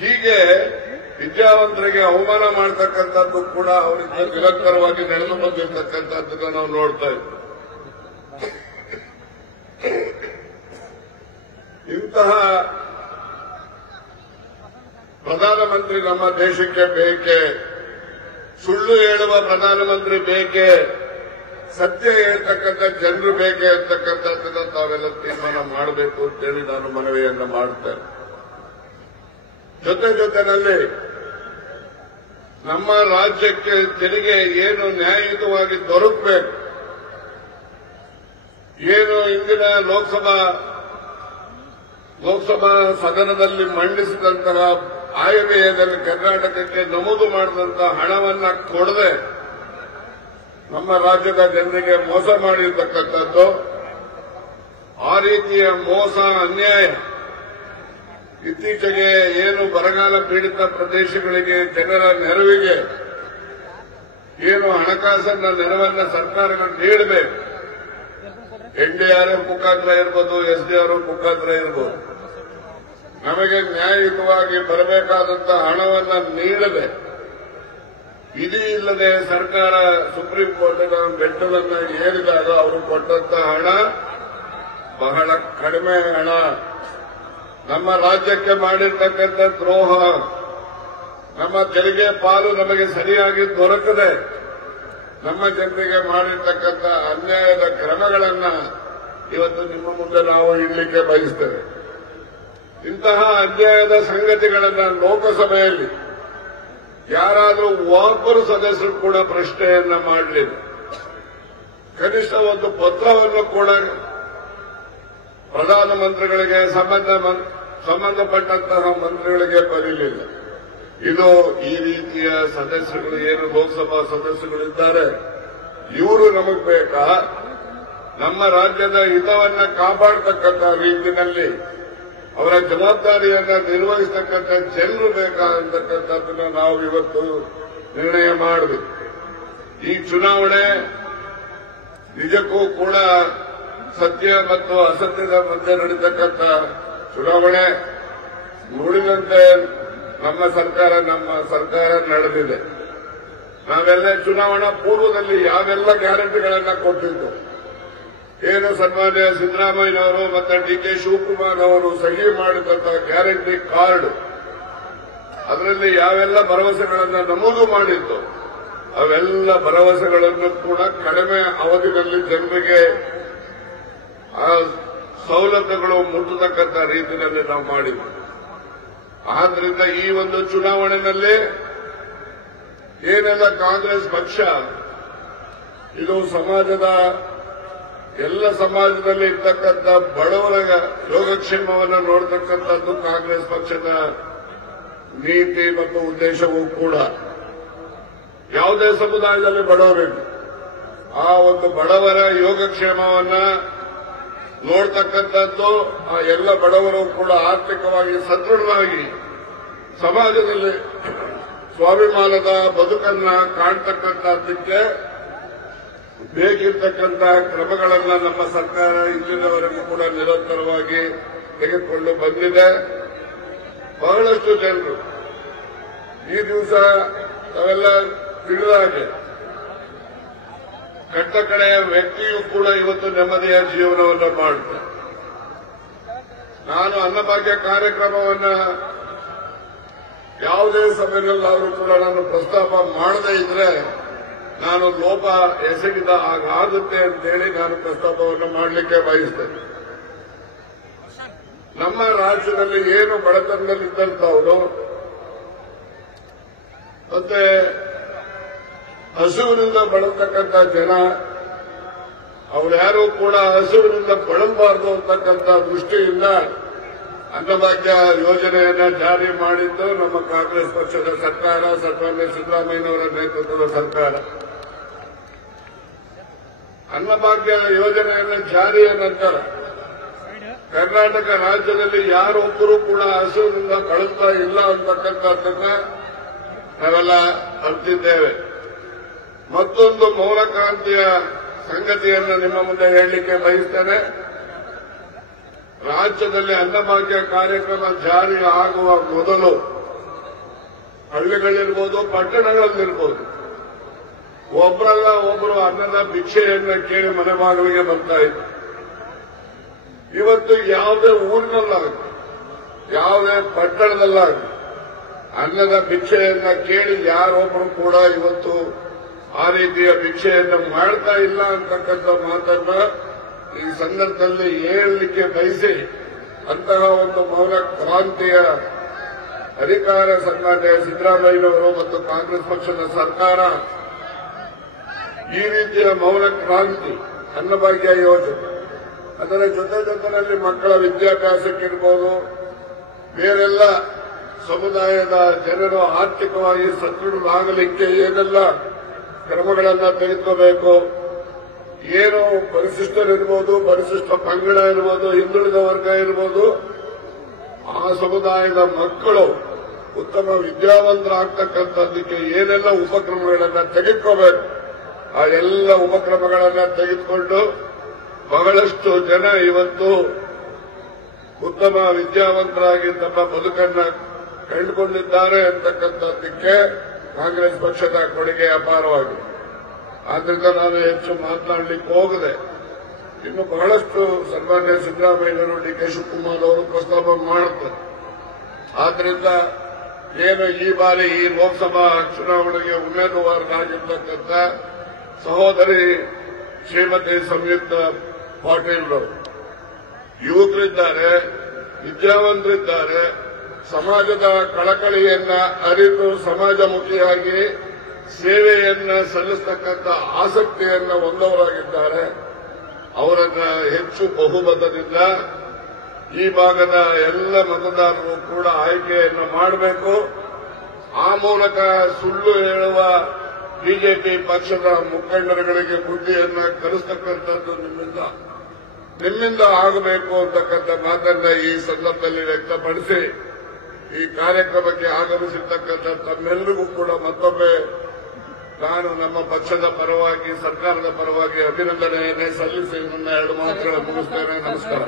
ಹೀಗೆ ವಿದ್ಯಾವಂತರಿಗೆ ಅವಮಾನ ಮಾಡತಕ್ಕಂಥದ್ದು ಕೂಡ ಅವರಿಂದ ನಿರಂತರವಾಗಿ ನಡೆದು ಬಂದಿರತಕ್ಕಂಥದ್ದನ್ನು ನಾವು ನೋಡ್ತಾ ಇದ್ದೀವಿ. ಇಂತಹ ಪ್ರಧಾನಮಂತ್ರಿ ನಮ್ಮ ದೇಶಕ್ಕೆ ಬೇಕೆ? ಸುಳ್ಳು ಹೇಳುವ ಪ್ರಧಾನಮಂತ್ರಿ ಬೇಕೆ? ಸತ್ಯ ಹೇಳ್ತಕ್ಕಂಥ ಜನರು ಬೇಕೆ ಅಂತಕ್ಕಂಥದ್ದನ್ನು ತಾವೆಲ್ಲ ತೀರ್ಮಾನ ಮಾಡಬೇಕು ಅಂತೇಳಿ ನಾನು ಮನವಿಯನ್ನ ಮಾಡುತ್ತೇನೆ. ಜೊತೆನಲ್ಲಿ ನಮ್ಮ ರಾಜ್ಯಕ್ಕೆ ತೆರಿಗೆ ಏನು ನ್ಯಾಯಯುತವಾಗಿ ದೊರಕಬೇಕು, ಏನು ಇಂದಿನ ಲೋಕಸಭಾ ಸದನದಲ್ಲಿ ಮಂಡಿಸಿದಂತಹ ಆಯವ್ಯಯದಲ್ಲಿ ಕರ್ನಾಟಕಕ್ಕೆ ನಮೂದು ಮಾಡಿದಂತಹ ಹಣವನ್ನ ಕೊಡದೆ ನಮ್ಮ ರಾಜ್ಯದ ಜನರಿಗೆ ಮೋಸ ಮಾಡಿರ್ತಕ್ಕಂಥದ್ದು, ಆ ರೀತಿಯ ಮೋಸ ಅನ್ಯಾಯ ಇತ್ತೀಚೆಗೆ ಏನು ಬರಗಾಲ ಪೀಡಿತ ಪ್ರದೇಶಗಳಿಗೆ ಜನರ ನೆರವಿಗೆ ಏನು ಹಣಕಾಸನ್ನ ನೆರವನ್ನ ಸರ್ಕಾರಗಳು ನೀಡಬೇಕು, NDRF ಮುಖಾಂತರ ಇರ್ಬೋದು, SDRF ಮುಖಾಂತರ ಇರ್ಬೋದು, ನಮಗೆ ನ್ಯಾಯಯುತವಾಗಿ ಬರಬೇಕಾದಂತಹ ಹಣವನ್ನ ನೀಡದೆ ವಿಧಿ ಇಲ್ಲದೆ ಸರ್ಕಾರ ಸುಪ್ರೀಂ ಕೋರ್ಟಿನ ಬೆಟ್ಟವನ್ನು ಏರಿದಾಗ ಅವರು ಕೊಟ್ಟಂತಹ ಹಣ ಬಹಳ ಕಡಿಮೆ ಹಣ. ನಮ್ಮ ರಾಜ್ಯಕ್ಕೆ ಮಾಡಿರ್ತಕ್ಕಂಥ ದ್ರೋಹ, ನಮ್ಮ ತೆರಿಗೆ ಪಾಲು ನಮಗೆ ಸರಿಯಾಗಿ ದೊರಕದೆ ನಮ್ಮ ಜನರಿಗೆ ಮಾಡಿರ್ತಕ್ಕಂಥ ಅನ್ಯಾಯದ ಕ್ರಮಗಳನ್ನ ಇವತ್ತು ನಿಮ್ಮ ಮುಂದೆ ನಾವು ಇಡಲಿಕ್ಕೆ ಬಯಸ್ತೇವೆ. ಇಂತಹ ಅನ್ಯಾಯದ ಸಂಗತಿಗಳನ್ನ ಲೋಕಸಭೆಯಲ್ಲಿ ಯಾರಾದರೂ ಒಬ್ಬರು ಸದಸ್ಯರು ಕೂಡ ಪ್ರಶ್ನೆಯನ್ನ ಮಾಡಲಿಲ್ಲ. ಕನಿಷ್ಠ ಒಂದು ಪತ್ರವನ್ನು ಕೂಡ ಪ್ರಧಾನಮಂತ್ರಿಗಳಿಗೆ ಸಂಬಂಧಪಟ್ಟಂತಹ ಮಂತ್ರಿಗಳಿಗೆ ಬರೀಲಿಲ್ಲ. ಇದು ಈ ರೀತಿಯ ಸದಸ್ಯರು ಏನು ಲೋಕಸಭಾ ಸದಸ್ಯಗಳಿದ್ದಾರೆ, ಇವರು ನಮಗ್ ಬೇಕಾ? ನಮ್ಮ ರಾಜ್ಯದ ಹಿತವನ್ನ ಕಾಪಾಡತಕ್ಕಂಥ ರೀತಿಯಲ್ಲಿ ಅವರ ಜವಾಬ್ದಾರಿಯನ್ನ ನಿರ್ವಹಿಸತಕ್ಕಂಥ ಜನರು ಬೇಕಾ ಅಂತಕ್ಕಂಥದ್ದನ್ನು ನಾವು ಇವತ್ತು ನಿರ್ಣಯ ಮಾಡಬೇಕು. ಈ ಚುನಾವಣೆ ನಿಜಕ್ಕೂ ಕೂಡ ಸತ್ಯ ಮತ್ತು ಅಸತ್ಯದ ಮಧ್ಯೆ ನಡೀತಕ್ಕಂಥ ಚುನಾವಣೆ. ನುಡಿದಂತೆ ನಮ್ಮ ಸರ್ಕಾರ ನಡೆದಿದೆ. ನಾವೆಲ್ಲ ಚುನಾವಣಾ ಪೂರ್ವದಲ್ಲಿ ಯಾವೆಲ್ಲ ಗ್ಯಾರಂಟಿಗಳನ್ನ ಕೊಟ್ಟಿದ್ದು, ಏನು ಸನ್ಮಾನ್ಯ ಸಿದ್ದರಾಮಯ್ಯನವರು ಮತ್ತೆ DK ಶಿವಕುಮಾರ್ ಅವರು ಸಹಿ ಮಾಡಿದಂತಹ ಗ್ಯಾರಂಟಿ ಕಾರ್ಡ್, ಅದರಲ್ಲಿ ಯಾವೆಲ್ಲ ಭರವಸೆಗಳನ್ನ ನಮೂದು ಮಾಡಿದ್ದು, ಅವೆಲ್ಲ ಭರವಸೆಗಳನ್ನು ಕೂಡ ಕಡಿಮೆ ಅವಧಿಯಲ್ಲಿ ಜನರಿಗೆ ಆ ಸೌಲಭ್ಯಗಳು ಮುಟ್ಟತಕ್ಕಂಥ ರೀತಿಯಲ್ಲಿ ನಾವು ಮಾಡಿದ್ವಿ. ಆದ್ರಿಂದ ಈ ಒಂದು ಚುನಾವಣೆಯಲ್ಲಿ ಏನೆಲ್ಲ ಕಾಂಗ್ರೆಸ್ ಪಕ್ಷ ಇದು ಎಲ್ಲ ಸಮಾಜದಲ್ಲಿ ಇರ್ತಕ್ಕಂಥ ಬಡವರ ಯೋಗಕ್ಷೇಮವನ್ನು ನೋಡ್ತಕ್ಕಂಥದ್ದು ಕಾಂಗ್ರೆಸ್ ಪಕ್ಷದ ನೀತಿ ಮತ್ತು ಉದ್ದೇಶವೂ ಕೂಡ. ಯಾವುದೇ ಸಮುದಾಯದಲ್ಲಿ ಬಡವರಿಲ್ಲ, ಆ ಒಂದು ಬಡವರ ಯೋಗಕ್ಷೇಮವನ್ನ ನೋಡ್ತಕ್ಕಂಥದ್ದು, ಆ ಎಲ್ಲ ಬಡವರು ಕೂಡ ಆರ್ಥಿಕವಾಗಿ ಸದೃಢವಾಗಿ ಸಮಾಜದಲ್ಲಿ ಸ್ವಾಭಿಮಾನದ ಬದುಕನ್ನ ಕಾಣ್ತಕ್ಕಂಥದ್ದಕ್ಕೆ ಬೇಕಿರ್ತಕ್ಕಂಥ ಕ್ರಮಗಳನ್ನ ನಮ್ಮ ಸರ್ಕಾರ ಇಲ್ಲಿನವರೆಗೂ ಕೂಡ ನಿರಂತರವಾಗಿ ತೆಗೆದುಕೊಂಡು ಬಂದಿದೆ. ಬಹಳಷ್ಟು ಜನರು ಈ ದಿವಸ ತಾವೆಲ್ಲ ತಿಳಿದ ಹಾಗೆ ಕಟ್ಟ ಕಡೆಯ ವ್ಯಕ್ತಿಯೂ ಕೂಡ ಇವತ್ತು ನೆಮ್ಮದಿಯ ಜೀವನವನ್ನು ಮಾಡುತ್ತಾರೆ. ನಾನು ಅನ್ನಭಾಗ್ಯ ಕಾರ್ಯಕ್ರಮವನ್ನ ಯಾವುದೇ ಸಭೆಯಲ್ಲಾದರೂ ಕೂಡ ನಾನು ಪ್ರಸ್ತಾಪ ಮಾಡದೇ ಇದ್ರೆ ನಾನು ಲೋಪ ಎಸಗಿದ ಹಾಗಾಗುತ್ತೆ ಅಂತೇಳಿ ನಾನು ಪ್ರಸ್ತಾಪವನ್ನು ಮಾಡಲಿಕ್ಕೆ ಬಯಸ್ತೇನೆ. ನಮ್ಮ ರಾಜ್ಯದಲ್ಲಿ ಏನು ಬಡತನದಲ್ಲಿದ್ದಂಥವರು ಮತ್ತೆ ಹಸುವಿನಿಂದ ಬಳಲ್ತಕ್ಕಂಥ ಜನ, ಅವರ್ಯಾರೂ ಕೂಡ ಹಸುವಿನಿಂದ ಬಳಲಬಾರದು ಅಂತಕ್ಕಂಥ ದೃಷ್ಟಿಯಿಂದ ಅನ್ನಭಾಗ್ಯ ಯೋಜನೆಯನ್ನ ಜಾರಿ ಮಾಡಿದ್ದು ನಮ್ಮ ಕಾಂಗ್ರೆಸ್ ಪಕ್ಷದ ಸರ್ಕಾರ, ಸನ್ಮಾನ್ಯ ಸಿದ್ದರಾಮಯ್ಯನವರ ನೇತೃತ್ವದ ಸರ್ಕಾರ. ಅನ್ನಭಾಗ್ಯ ಯೋಜನೆಯನ್ನು ಜಾರಿಯ ನಂತರ ಕರ್ನಾಟಕ ರಾಜ್ಯದಲ್ಲಿ ಯಾರೊಬ್ಬರೂ ಕೂಡ ಹಸುವಿನಿಂದ ಬಳಲ್ತಾ ಇಲ್ಲ ಅಂತಕ್ಕಂಥದ್ದನ್ನ ನಾವೆಲ್ಲ ಅರ್ತಿದ್ದೇವೆ. ಮತ್ತೊಂದು ಮೌನಕ್ರಾಂತಿಯ ಸಂಗತಿಯನ್ನು ನಿಮ್ಮ ಮುಂದೆ ಹೇಳಲಿಕ್ಕೆ ಬಯಸ್ತೇನೆ. ರಾಜ್ಯದಲ್ಲಿ ಅನ್ನಭಾಗ್ಯ ಕಾರ್ಯಕ್ರಮ ಜಾರಿ ಆಗುವ ಮೊದಲು ಹಳ್ಳಿಗಳಿರ್ಬೋದು, ಪಟ್ಟಣಗಳಲ್ಲಿರ್ಬೋದು, ಒಬ್ಬರಲ್ಲ ಒಬ್ಬರು ಅನ್ನದ ಭಿಕ್ಷೆಯನ್ನ ಕೇಳಿ ಮನೆ ಬಾಗಿಲಿಗೆ ಬರ್ತಾ ಇದ್ರು. ಇವತ್ತು ಯಾವುದೇ ಊರಿನಲ್ಲಾಗಲಿ, ಯಾವುದೇ ಪಟ್ಟಣದಲ್ಲಾಗಲಿ ಅನ್ನದ ಭಿಕ್ಷೆಯನ್ನ ಕೇಳಿ ಯಾರೊಬ್ಬರು ಕೂಡ ಇವತ್ತು ಆ ರೀತಿಯ ಭಿಕ್ಷೆಯನ್ನು ಮಾಡ್ತಾ ಇಲ್ಲ ಅಂತಕ್ಕಂಥ ಮಾತನ್ನ ಈ ಸಂದರ್ಭದಲ್ಲಿ ಹೇಳಲಿಕ್ಕೆ ಬಯಸಿ, ಅಂತಹ ಒಂದು ಮೌನ ಕ್ರಾಂತಿಯ ಅಧಿಕಾರ ಸನ್ಮಾನ್ಯ ಸಿದ್ದರಾಮಯ್ಯನವರು ಮತ್ತು ಕಾಂಗ್ರೆಸ್ ಪಕ್ಷದ ಸರ್ಕಾರ ಈ ರೀತಿಯ ಮೌನ ಕ್ರಾಂತಿ ಅನ್ನಭಾಗ್ಯ ಯೋಜನೆ, ಅದರ ಜೊತೆಯಲ್ಲಿ ಮಕ್ಕಳ ವಿದ್ಯಾಭ್ಯಾಸಕ್ಕಿರ್ಬೋದು, ಬೇರೆಲ್ಲ ಸಮುದಾಯದ ಜನರು ಆರ್ಥಿಕವಾಗಿ ಸದೃಢರಾಗಲಿಕ್ಕೆ ಏನೆಲ್ಲ ಕ್ರಮಗಳನ್ನು ತೆಗೆದುಕೋಬೇಕು, ಏನು ಪರಿಶಿಷ್ಟರಿರ್ಬೋದು, ಪರಿಶಿಷ್ಟ ಪಂಗಡ ಇರ್ಬೋದು, ಹಿಂದುಳಿದ ವರ್ಗ ಇರ್ಬೋದು, ಆ ಸಮುದಾಯದ ಮಕ್ಕಳು ಉತ್ತಮ ವಿದ್ಯಾವಂತರಾಗ್ತಕ್ಕಂಥದ್ದಕ್ಕೆ ಏನೆಲ್ಲ ಉಪಕ್ರಮಗಳನ್ನು ತೆಗೆದುಕೋಬೇಕು, ಆ ಎಲ್ಲ ಉಪಕ್ರಮಗಳನ್ನು ತೆಗೆದುಕೊಂಡು ಬಹಳಷ್ಟು ಜನ ಇವತ್ತು ಉತ್ತಮ ವಿದ್ಯಾವಂತರಾಗಿ ತಮ್ಮ ಬದುಕನ್ನು ಕಂಡುಕೊಂಡಿದ್ದಾರೆ ಅಂತಕ್ಕಂಥದ್ದಕ್ಕೆ ಕಾಂಗ್ರೆಸ್ ಪಕ್ಷದ ಕೊಡುಗೆ ಅಪಾರವಾಗಿದೆ. ಆದ್ರಿಂದ ನಾನು ಹೆಚ್ಚು ಮಾತನಾಡಲಿಕ್ಕೆ ಹೋಗದೆ, ಇನ್ನು ಬಹಳಷ್ಟು ಸನ್ಮಾನ್ಯ ಸಿದ್ದರಾಮಯ್ಯನವರು, ಡಿ.ಕೆ. ಶಿವಕುಮಾರ್ ಅವರು ಪ್ರಸ್ತಾಪ ಮಾಡುತ್ತಾರೆ. ಆದ್ರಿಂದ ಏನು ಈ ಬಾರಿ ಈ ಲೋಕಸಭಾ ಚುನಾವಣೆಗೆ ಉಮೇದುವಾರರಾಗಿರ್ತಕ್ಕಂಥ ಸಹೋದರಿ ಶ್ರೀಮತಿ ಸಂಯುಕ್ತ ಪಾಟೀಲ್ರವರು ಯುವಕರಿದ್ದಾರೆ, ವಿದ್ಯಾವಂತರಿದ್ದಾರೆ, ಸಮಾಜದ ಕಳಕಳಿಯನ್ನ ಅರಿತು ಸಮಾಜಮುಖಿಯಾಗಿ ಸೇವೆಯನ್ನ ಸಲ್ಲಿಸತಕ್ಕಂಥ ಆಸಕ್ತಿಯನ್ನ ಹೊಂದವರಾಗಿದ್ದಾರೆ. ಅವರನ್ನ ಹೆಚ್ಚು ಬಹುಮತದಿಂದ ಈ ಭಾಗದ ಎಲ್ಲ ಮತದಾರರು ಕೂಡ ಆಯ್ಕೆಯನ್ನು ಮಾಡಬೇಕು. ಆ ಮೂಲಕ ಸುಳ್ಳು ಹೇಳುವ ಬಿಜೆಪಿ ಪಕ್ಷದ ಮುಖಂಡರುಗಳಿಗೆ ಬುದ್ಧಿಯನ್ನ ಕಲಿಸತಕ್ಕಂಥದ್ದು ನಿಮ್ಮಿಂದ ಆಗಬೇಕು ಅಂತಕ್ಕಂಥ ಮಾತನ್ನ ಈ ಸಂದರ್ಭದಲ್ಲಿ ವ್ಯಕ್ತಪಡಿಸಿ, ಈ ಕಾರ್ಯಕ್ರಮಕ್ಕೆ ಆಗಮಿಸಿರ್ತಕ್ಕಂಥ ತಮ್ಮೆಲ್ಲರಿಗೂ ಕೂಡ ಮತ್ತೊಮ್ಮೆ ನಾನು ನಮ್ಮ ಪಕ್ಷದ ಪರವಾಗಿ, ಸರ್ಕಾರದ ಪರವಾಗಿ ಅಭಿನಂದನೆಯನ್ನೇ ಸಲ್ಲಿಸಿ ನನ್ನ 2 ಮಾತುಗಳನ್ನು ಮುಗಿಸ್ತೇನೆ. ನಮಸ್ಕಾರ.